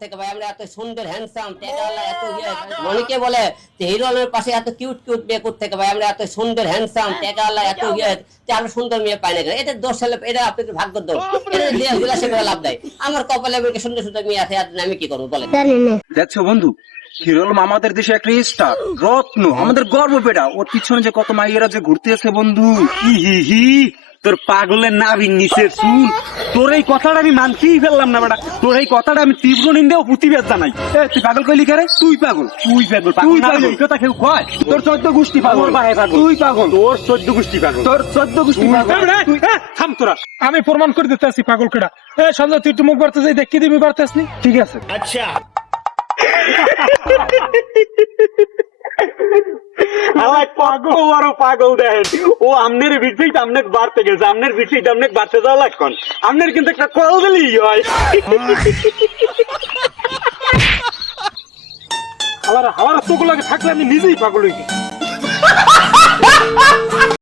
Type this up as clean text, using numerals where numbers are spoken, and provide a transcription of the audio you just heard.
থেকে ভাই আমরা এত সুন্দর হ্যান্ডসাম টাকাওয়ালা এত অনেকে বলে যে হিরো আলমের পাশে এত কিউট কিউট মেয়ে কোথা থেকে ভাই আমরা এত সুন্দর হ্যান্ডসাম টাকাওয়ালা এত আরো সুন্দর মেয়ে পাই না এটা দোষ হলে এটা আপনাদের ভাগ্য দোষ এটা বিলাসে করে লাভ দেয় আমার কপালে সুন্দর সুন্দর মেয়ে আছে আমি কি করবো বলে দেখছো বন্ধু হিরো আলম আমাদের দেশে একটা স্টার রত্ন আমাদের গর্ব বেটা ওর পিছনে যে কত মাইয়েরা যে ঘুরতেছে বন্ধু হি হি হি তোর পাগলের নাভির নিচে চুল তোর এই কথাটা আমি মানতেই ফেললাম না বেটা তোর এই কথাটা আমি তীব্র নিন্দেও প্রতিবাদ জানাই তুই পাগল কইলি কে রে তুই পাগল তুই পাগল এই কথা কেউ কয় তোর 14 গোষ্ঠী পাগল তুই পাগল তোর 14 গোষ্ঠী পাগল তোর 14 গোষ্ঠী পাগল থাম তোরা আমি প্রমাণ করে দিতে আসি পাগল কেডা সঞ্জয় তুই একটু মুখ বাড়তে যাই দেখি দিবি বাড়তেছ নি ঠিক আছে আচ্ছা আমার পাগল বড় পাগল দেখেন ও আমনের ভিতরেই আমনের বাড়তে গেছে আমনের ভিতরেই আমনের বাড়তে যাওয়া লাগখন আমনের কিন্তু একটা কল দিলেই হয় হাওয়ারা চোখ লাগে থাকলে আমি নিজেই পাগল হয়ে গেছি